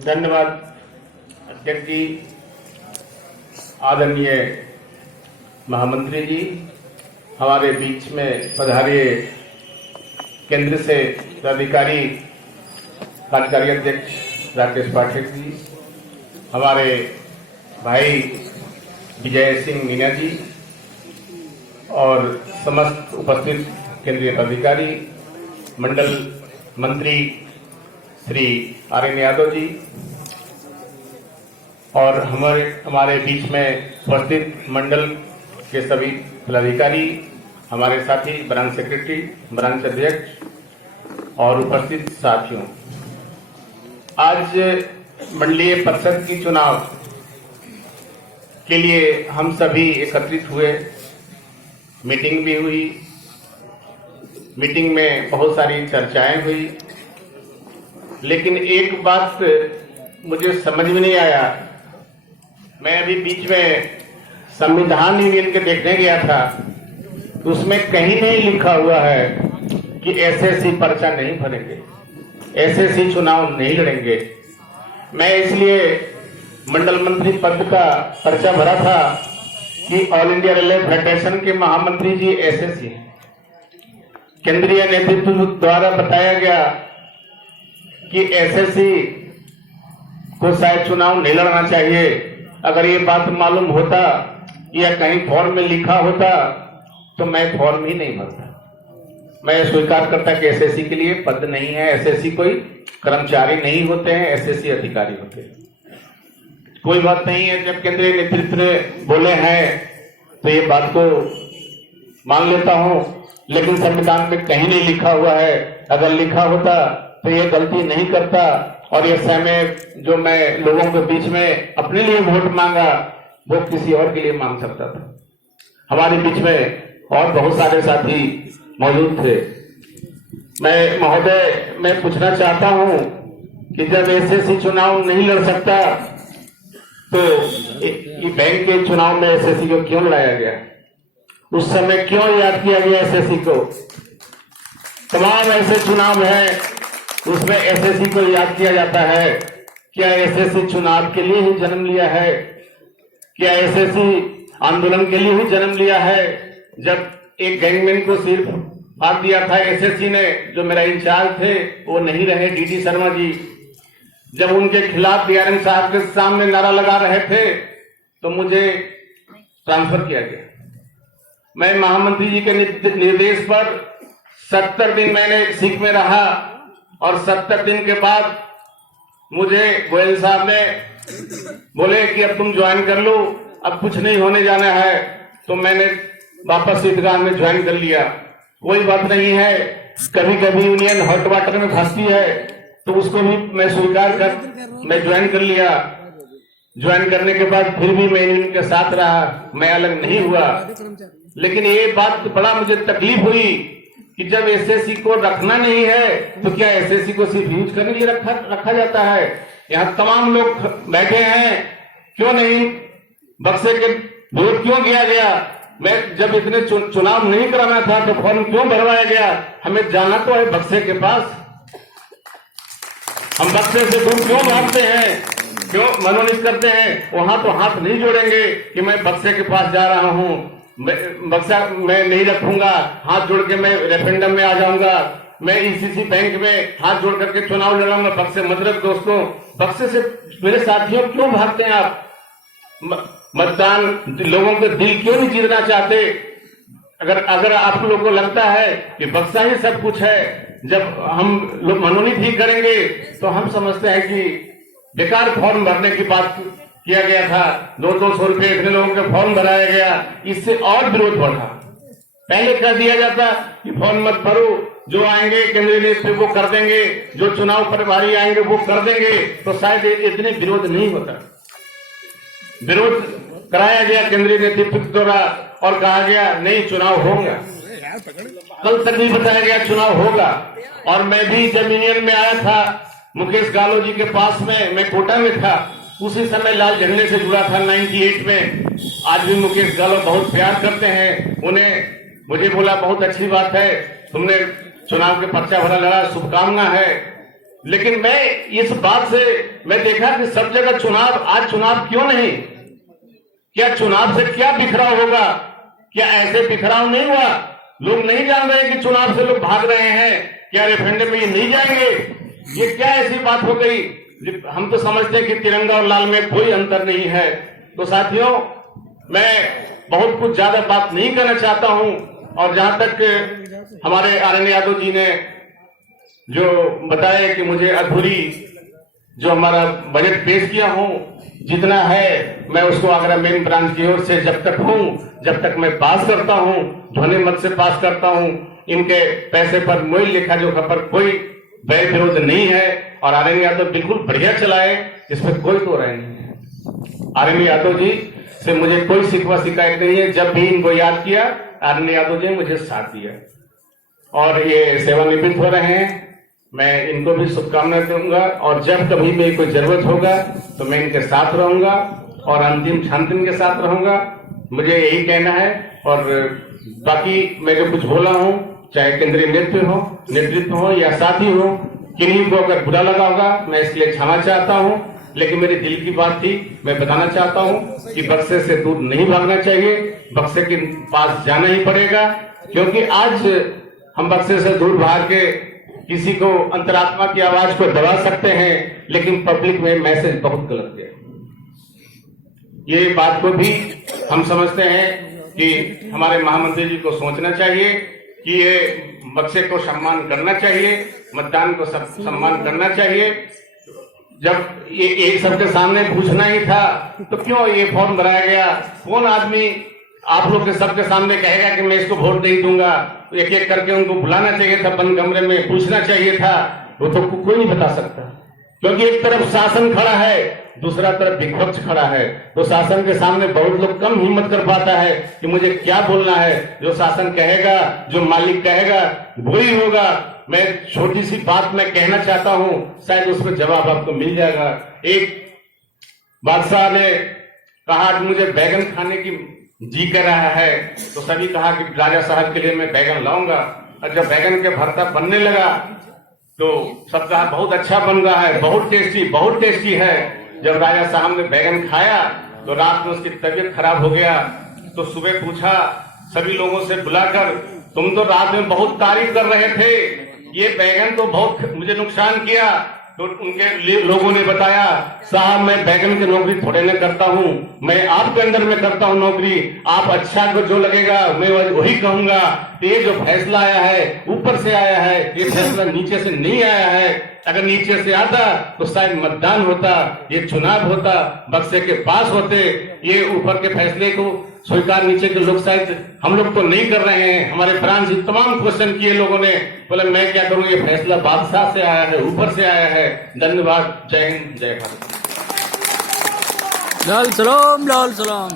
धन्यवाद अध्यक्ष जी, आदरणीय महामंत्री जी, हमारे बीच में पधारे केंद्र से अधिकारी कार्यकारी अध्यक्ष राकेश पाठक जी, हमारे भाई विजय सिंह मीना जी और समस्त उपस्थित केंद्रीय पदाधिकारी, मंडल मंत्री श्री आर्यन यादव जी और हमारे बीच में उपस्थित मंडल के सभी पदाधिकारी, हमारे साथी ब्रांच सेक्रेटरी, ब्रांच अध्यक्ष और उपस्थित साथियों, आज मंडलीय परिषद की चुनाव के लिए हम सभी एकत्रित हुए। मीटिंग भी हुई, मीटिंग में बहुत सारी चर्चाएं हुई, लेकिन एक बात मुझे समझ में नहीं आया। मैं अभी बीच में संविधान यूनियन के देखने गया था, तो उसमें कहीं नहीं लिखा हुआ है कि एसएससी पर्चा नहीं भरेंगे, एसएससी चुनाव नहीं लड़ेंगे। मैं इसलिए मंडल मंत्री पद का पर्चा भरा था कि ऑल इंडिया रेलवे फेडरेशन के महामंत्री जी एसएससी हैं। केंद्रीय नेतृत्व द्वारा बताया गया कि एसएससी को शायद चुनाव नहीं लड़ना चाहिए। अगर ये बात मालूम होता या कहीं फॉर्म में लिखा होता तो मैं फॉर्म ही नहीं भरता। मैं स्वीकार करता कि एसएससी के लिए पद नहीं है, एसएससी कोई कर्मचारी नहीं होते हैं, एसएससी अधिकारी होते हैं। कोई बात नहीं है, जब केंद्रीय नेतृत्व ने बोले हैं तो ये बात को मान लेता हूं, लेकिन संविधान में कहीं नहीं लिखा हुआ है। अगर लिखा होता तो ये गलती नहीं करता और ये समय जो मैं लोगों के बीच में अपने लिए वोट मांगा वो किसी और के लिए मांग सकता था। हमारे बीच में और बहुत सारे साथी मौजूद थे। मैं महोदय मैं पूछना चाहता हूं कि जब एसएससी चुनाव नहीं लड़ सकता तो ये बैंक के चुनाव में एसएससी को क्यों लाया गया? उस समय क्यों याद किया गया एसएससी को? तमाम ऐसे चुनाव हैं उसमें एसएससी को याद किया जाता है। क्या एसएससी चुनाव के लिए ही जन्म लिया है? क्या एसएससी आंदोलन के लिए ही जन्म लिया है? जब एक गैंगमैन को सिर्फ फाड़ दिया था एसएससी ने, जो मेरा इंचार्ज थे वो नहीं रहे, डीडी शर्मा जी, जब उनके खिलाफ डीआरएम साहब के सामने नारा लगा रहे थे तो मुझे ट्रांसफर किया गया। मैं महामंत्री जी के निर्देश पर 70 दिन मैंने सीख में रहा और 70 दिन के बाद मुझे गोयल साहब ने बोले कि अब तुम ज्वाइन कर लो, अब कुछ नहीं होने जाना है, तो मैंने वापस ईदगाह में ज्वाइन कर लिया। कोई बात नहीं है, कभी कभी यूनियन हॉट वाटर में फंसती है तो उसको भी मैं स्वीकार कर मैं ज्वाइन कर लिया। ज्वाइन करने के बाद फिर भी मैं यूनियन के साथ रहा, मैं अलग नहीं हुआ। लेकिन ये बात बड़ा मुझे तकलीफ हुई कि जब एसएससी को रखना नहीं है तो क्या एसएससी को सिर्फ यूज करने के लिए रखा जाता है? यहाँ तमाम लोग बैठे हैं, क्यों नहीं? बक्से के वोट क्यों किया गया? मैं जब इतने चुनाव नहीं कराना था तो फॉर्म क्यों भरवाया गया? हमें जाना तो है बक्से के पास, हम बक्से से दूर क्यों भागते हैं, क्यों मनोनीत करते हैं? वहां तो हाथ नहीं जोड़ेंगे कि मैं बक्से के पास जा रहा हूं, बक्सा मैं नहीं रखूंगा, हाथ जोड़ के मैं रेफरेंडम में आ जाऊंगा, मैं ईसीसी बैंक में हाथ जोड़ करके चुनाव लड़ाऊंगा। बक्से मत रख दोस्तों, बक्से से मेरे साथियों क्यों भागते हैं आप? मतदान लोगों के दिल क्यों नहीं जीतना चाहते? अगर आप लोगों को लगता है कि बक्सा ही सब कुछ है, जब हम लोग मनोनीत ही करेंगे तो हम समझते हैं कि बेकार फॉर्म भरने की बात किया गया था। 200 रुपए इतने लोगों के फॉर्म भराया गया, इससे और विरोध बढ़ा। पहले कह दिया जाता कि फॉर्म मत भरो, जो आएंगे केंद्रीय नेतृत्व वो कर देंगे, जो चुनाव प्रभारी आएंगे वो कर देंगे, तो शायद इतने विरोध नहीं होता। विरोध कराया गया केंद्रीय नेतृत्व द्वारा और कहा गया नहीं चुनाव होगा। कल तक नहीं बताया गया चुनाव होगा। और मैं भी जब यूनियन में आया था मुकेश गालो जी के पास में, मैं कोटा में था, उसी समय लाल झंडे से जुड़ा था 98 में। आज भी मुकेश गालो बहुत प्यार करते हैं उन्हें। मुझे बोला बहुत अच्छी बात है, तुमने चुनाव के पर्चा भरा लड़ा, शुभकामना है। लेकिन मैं इस बात से मैं देखा कि सब जगह चुनाव, आज चुनाव क्यों नहीं? क्या चुनाव से क्या बिखराव होगा? क्या ऐसे बिखराव नहीं हुआ? लोग नहीं जान रहे कि चुनाव से लोग भाग रहे हैं, क्या रेफरेंडम में ये नहीं जाएंगे? ये क्या ऐसी बात हो गई? हम तो समझते हैं कि तिरंगा और लाल में कोई अंतर नहीं है। तो साथियों, मैं बहुत कुछ ज्यादा बात नहीं करना चाहता हूं, और जहां तक हमारे आरएन यादव जी ने जो बताया कि मुझे अधूरी जो हमारा बजट पेश किया हूं, जितना है मैं उसको आगरा मेन ब्रांच की ओर से जब तक मैं पास करता हूं, ध्वनि मत से पास करता हूं, इनके पैसे पर मोल लेखा जोखा पर कोई व्यय विरोध नहीं है, और आरएन यादव बिल्कुल बढ़िया चलाए, इसमें कोई तो राय नहीं है। आरएन यादव जी से मुझे कोई शिकवा शिकायत नहीं है। जब भी इनको याद किया, आरएन यादव जी ने मुझे साथ दिया, और ये सेवानिवृत्त हो रहे हैं। मैं इनको भी शुभकामनाएं दूंगा, और जब कभी मेरी कोई जरूरत होगा तो मैं इनके साथ रहूंगा, और अंतिम शांतिम के साथ रहूंगा। मुझे यही कहना है, और बाकी मैं जो कुछ बोला हूं, चाहे केंद्रीय नेतृत्व हो या साथी हो, किन्हीं को अगर बुरा लगा होगा मैं इसके लिए क्षमा चाहता हूं, लेकिन मेरे दिल की बात थी। मैं बताना चाहता हूं कि बक्से से दूर नहीं भागना चाहिए, बक्से के पास जाना ही पड़ेगा, क्योंकि आज हम बक्से से दूर भाग के किसी को अंतरात्मा की आवाज को दबा सकते हैं, लेकिन पब्लिक में मैसेज बहुत गलत है। ये बात को भी हम समझते हैं कि हमारे महामंत्री जी को सोचना चाहिए कि ये बक्से को सम्मान करना चाहिए, मतदान को सम्मान करना चाहिए। जब ये एक सबके सामने पूछना ही था तो क्यों ये फॉर्म भराया गया? कौन आदमी आप लोग के सबके सामने कहेगा कि मैं इसको वोट नहीं दूंगा? एक एक करके उनको बुलाना चाहिए था, बंद कमरे में पूछना चाहिए था। वो तो कोई नहीं बता सकता, क्योंकि एक तरफ शासन खड़ा है, दूसरा तरफ विपक्ष खड़ा है। तो शासन के सामने बहुत लोग कम हिम्मत कर पाता है कि मुझे क्या बोलना है। जो शासन कहेगा, जो मालिक कहेगा, वही होगा। मैं छोटी सी बात मैं कहना चाहता हूं, शायद उसमें जवाब आपको मिल जाएगा। एक बादशाह ने कहा आज मुझे बैगन खाने की जी कर रहा है, तो सभी कहा कि राजा साहब के लिए मैं बैगन लाऊंगा। और जब बैगन के भरता बनने लगा तो सब कहा बहुत अच्छा बन रहा है, बहुत टेस्टी है। जब राजा साहब ने बैगन खाया तो रात में उसकी तबीयत खराब हो गया। तो सुबह पूछा सभी लोगों से बुलाकर, तुम तो रात में बहुत तारीफ कर रहे थे, ये बैगन तो बहुत मुझे नुकसान किया। तो उनके लोगों ने बताया, साहब मैं बैगन की नौकरी थोड़े न करता हूँ, मैं आपके अंदर में करता हूँ नौकरी। आप अच्छा को जो लगेगा मैं वही कहूंगा। ये जो फैसला आया है ऊपर से आया है, ये फैसला नीचे से नहीं आया है। अगर नीचे से आता तो शायद मतदान होता, ये चुनाव होता, बक्से के पास होते। ये ऊपर के फैसले को स्वीकार नीचे के लोग शायद हम लोग तो नहीं कर रहे हैं। हमारे ब्रांच से तमाम क्वेश्चन किए लोगों ने, बोले मैं क्या करूं, ये फैसला बादशाह से आया है, ऊपर से आया है। धन्यवाद। जय हिंद, जय भारत। लाल सलाम, लाल सलाम।